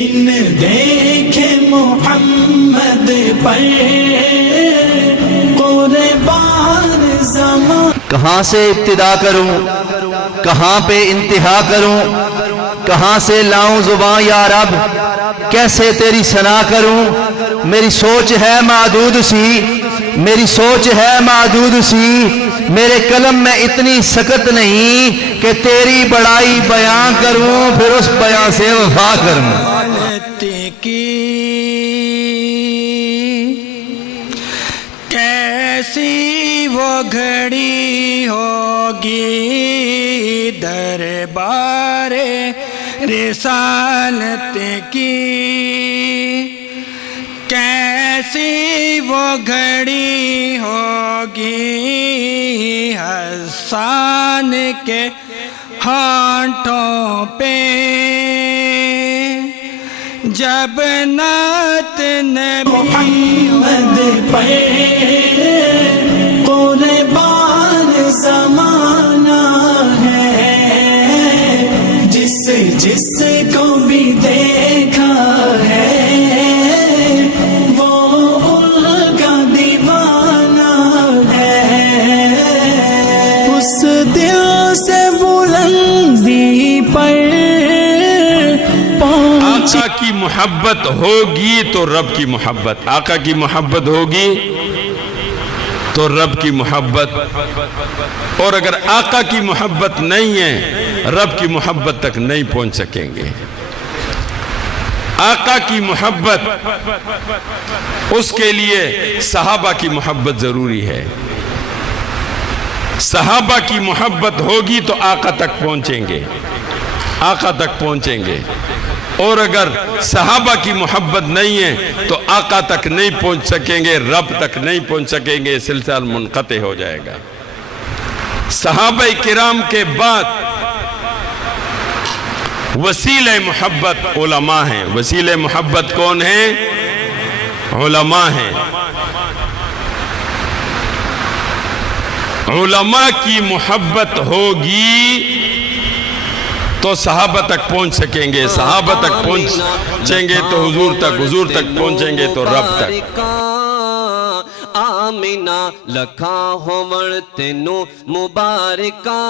دیکھے محمد پر قربان زمان. کہاں سے ابتدا کروں، کہاں پہ انتہا کروں، کہاں سے لاؤں زباں یا رب، کیسے تیری ثنا کروں. میری سوچ ہے محدود سی، میری سوچ ہے محدود سی، میرے قلم میں اتنی سکت نہیں کہ تیری بڑائی بیان کروں، پھر اس بیان سے وفا کروں. کیسی وہ گھڑی ہوگی دربار رسالت کی، کیسی وہ گھڑی ہوگی حسان کے ہونٹوں پہ، جب نعت محمد پر قربان زمانہ ہے. جس کو بھی دیکھا ہے وہ ان کا دیوانہ ہے. اس دل سے بلندی پر آقا کی محبت ہوگی تو رب کی محبت، آقا کی محبت ہوگی تو رب کی محبت، اور اگر آقا کی محبت نہیں ہے رب کی محبت تک نہیں پہنچ سکیں گے. آقا کی محبت، اس کے لیے صحابہ کی محبت ضروری ہے. صحابہ کی محبت ہوگی تو آقا تک پہنچیں گے، آقا تک پہنچیں گے. اور اگر صحابہ کی محبت نہیں ہے تو آقا تک نہیں پہنچ سکیں گے، رب تک نہیں پہنچ سکیں گے، سلسلہ منقطع ہو جائے گا. صحابہ کرام کے بعد وسیلہ محبت علماء ہیں. وسیلہ محبت کون ہیں؟ علماء ہیں. علماء کی محبت ہوگی تو صحابہ تک پہنچ سکیں گے، صحابہ تک پہنچیں گے تو حضور تک پہنچیں گے تو رب تک. آمینہ لکھا ہوڑ تینوں مبارکہ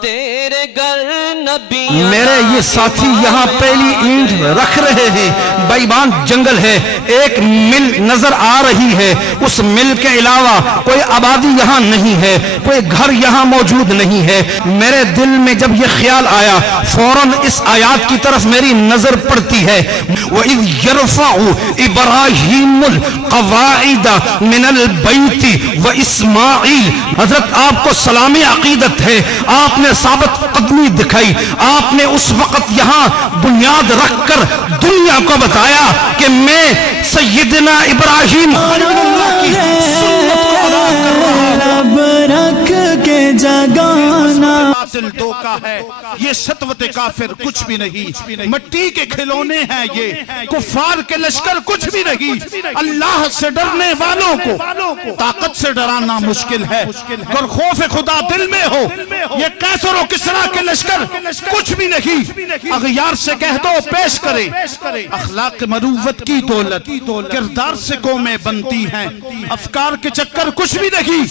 تیرے گر نبی. میرے یہ ساتھی یہاں پہلی اینٹ رکھ رہے ہیں. بیابان جنگل ہے، ایک مل نظر آ رہی ہے، اس مل کے علاوہ کوئی آبادی یہاں نہیں ہے، کوئی گھر یہاں موجود نہیں ہے. میرے دل میں جب یہ خیال آیا فوراً اس آیات کی طرف میری نظر پڑتی ہے. وَإِذْ يَرْفَعُ إِبْرَاهِيمُ الْقَوَاعِدَ مِنَ الْبَيْتِ وَإِسْمَاعِيلُ. حضرت آپ کو سلامی عقیدت ہے، آپ نے ثابت قدمی دکھائی. آپ نے اس وقت یہاں بنیاد رکھ کر دنیا کو بتایا کہ میں سیدنا ابراہیم خلیل اللہ کی سنت کو ادا کر رہا ہوں. رب رکھ کے جگانا باطل دھوکہ ہے، یہ سطوت کافر کچھ بھی نہیں، مٹی کے کھلونے ہیں، یہ کفار کے لشکر کچھ بھی نہیں. اللہ سے ڈرنے والوں کو طاقت سے ڈرانا مشکل ہے. اور خوف خدا دل میں ہو، یہ کیسر و کسرا کے لشکر کچھ بھی نہیں. اغیار سے کہہ دو پیش کرے، اخلاق مروت کی دولت کردار سے قومیں بنتی ہیں. افکار کے چکر کچھ بھی نہیں.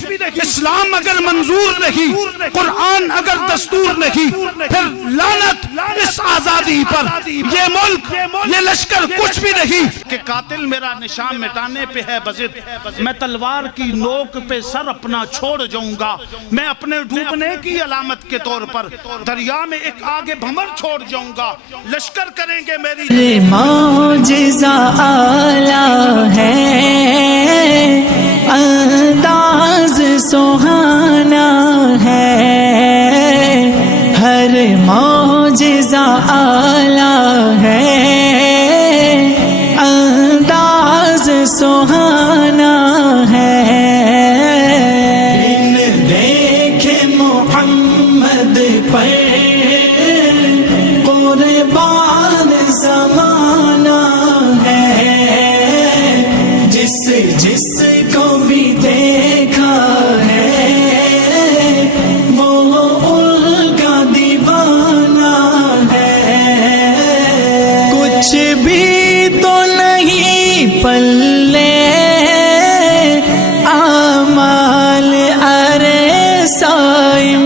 اسلام اگر منظور نہیں، قرآن اگر دستور نہیں، پھر لعنت اس آزادی پر. یہ ملک، یہ لشکر کچھ بھی نہیں. کہ قاتل میرا نشان مٹانے پہ ہے بضد، میں تلوار کی نوک پہ سر اپنا چھوڑ جاؤں گا. میں اپنے ڈوبنے کی علامت کے طور پر دریا میں ایک آگے بھمر چھوڑ جاؤں گا. لشکر کریں گے میری معجزہ اعلیٰ ہے، انداز سہانا ہے. ہر معجزہ اعلیٰ ہے، انداز سہانا ہے. دیکھے محمد پر قربان زمانہ ہے. جس بھی تو نہیں پلے اعمال ارے صائم،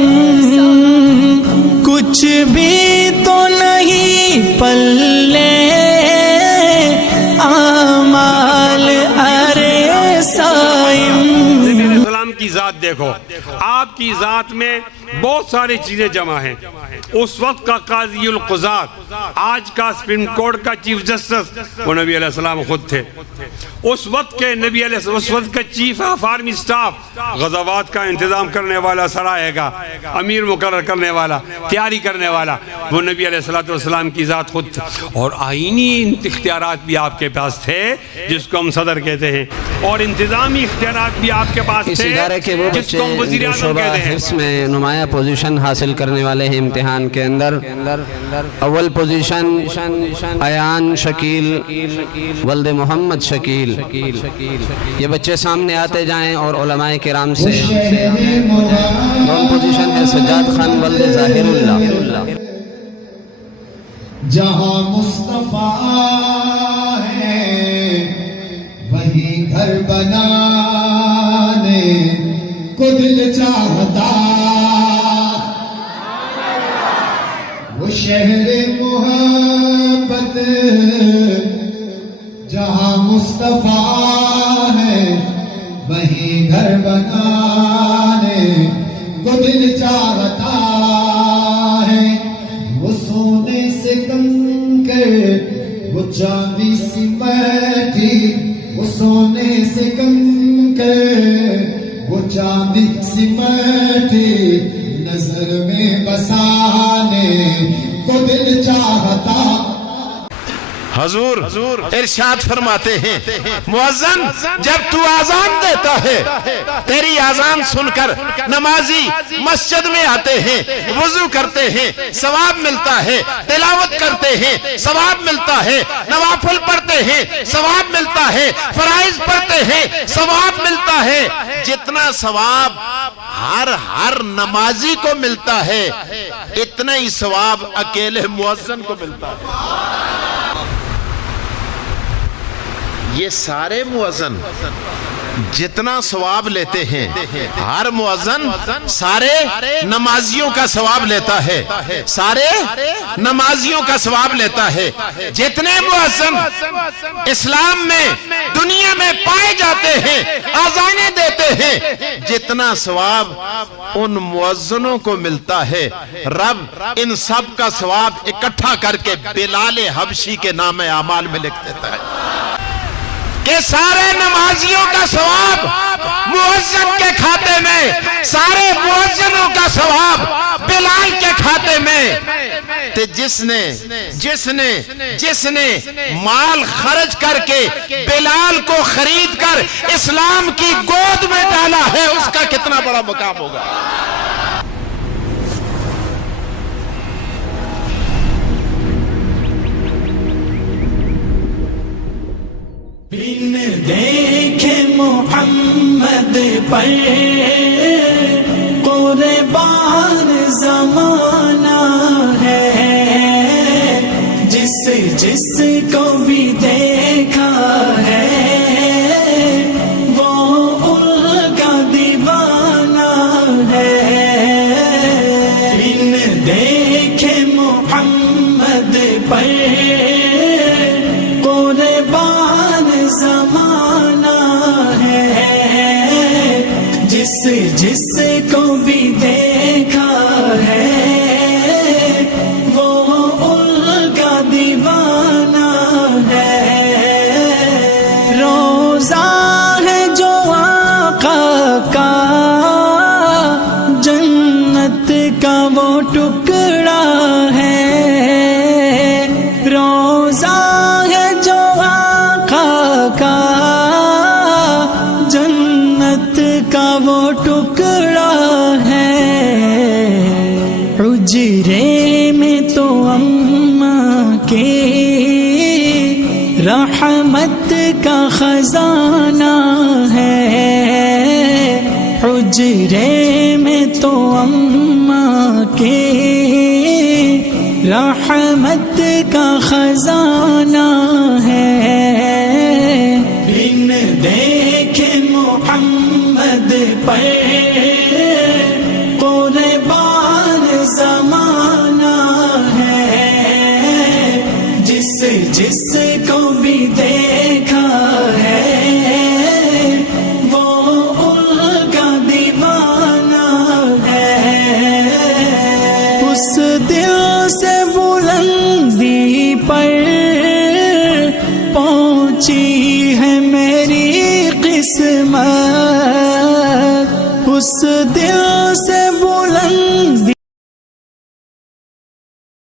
کچھ بھی تو نہیں پلے اعمال ارے صائم۔ نبی علیہ السلام کی ذات دیکھو، آپ کی ذات میں بہت ساری چیزیں جمع ہیں۔ اس وقت کا قاضی القضات، آج کا سپریم کورٹ کا چیف جسٹس، وہ نبی علیہ السلام خود تھے۔ اس وقت کے نبی علیہ السلام، اس وقت کا چیف آف آرمی سٹاف، غزوات کا انتظام کرنے والا، سرائے کا امیر مقرر کرنے والا، تیاری کرنے والا، وہ نبی علیہ السلام کی ذات خود تھی۔ اور آئینی اختیارات بھی آپ کے پاس تھے جس کو ہم صدر کہتے ہیں، اور انتظامی اختیارات بھی آپ کے پاس اس تھے ادارے کے وہ جس کو ہم وزیر جو اعظم شعبہ کہتے ہیں۔ حفظ میں نمایاں پوزیشن حاصل کرنے والے ہیں امتحان کے اندر، اول پوزیشن ایان شکیل ولد محمد شکیل، یہ بچے سامنے آتے جائیں اور علماء کرام سے۔ دوم پوزیشن ہے سجاد خان ولد ظاہر اللہ۔ جہاں مصطفیٰ ہے وہی گھر بنانے کو دل چاہتا، وہ شہر محبت جہاں مصطفیٰ ہے وہی گھر بنانے کو دل چاہتا ہے۔ وہ سونے سے کنکر، وہ چاندی سی میٹھی، وہ سونے سے کنکر، وہ چاندی سی میٹھی، نظر میں بسانے کو دل چاہتا۔ حضور ارشاد فرماتے ہیں، مؤذن جب تو آذان دیتا ہے، تیری آذان سن کر نمازی مسجد میں آتے ہیں، وضو کرتے ہیں، ثواب ملتا ہے، تلاوت کرتے ہیں، ثواب ملتا ہے، نوافل پڑھتے ہیں، ثواب ملتا ہے، فرائض پڑھتے ہیں، ثواب ملتا ہے۔ جتنا ثواب ہر نمازی کو ملتا ہے، اتنا ہی ثواب اکیلے مؤذن کو ملتا ہے۔ یہ سارے مؤذن جتنا ثواب لیتے ہیں، ہر مؤذن سارے نمازیوں کا ثواب لیتا ہے، سارے نمازیوں کا ثواب لیتا ہے۔ جتنے مؤذن اسلام میں دنیا میں پائے جاتے ہیں، آذانیں دیتے ہیں، جتنا ثواب ان مؤذنوں کو ملتا ہے، رب ان سب کا ثواب اکٹھا کر کے بلال حبشی کے نام اعمال میں لکھ دیتا ہے کہ سارے نمازیوں کا ثواب مؤذن کے کھاتے میں، سارے مؤذنوں کا ثواب بلال کے کھاتے میں۔ تو جس نے مال خرچ کر کے بلال کو خرید کر اسلام کی گود میں ڈالا ہے، اس کا کتنا بڑا مقام ہوگا۔ بن دیکھے محمد پر قربان زمانہ ہے، جس کو بھی دیکھا ہے وہ ان کا دیوانہ ہے۔ بن دیکھے محمد پر زمانہ ہے، جس کو بھی دیکھا ہے وہ ان کا دیوانہ ہے۔ روزہ ہے جو آقا کا، جنت کا وہ ٹکڑا ہے۔ روزہ ہے جو کا جنت کا وہ ٹکڑا ہے۔ حجرے میں تو اماں کے رحمت کا خزانہ ہے۔ حجرے میں تو اماں کے رحمت کا خزانہ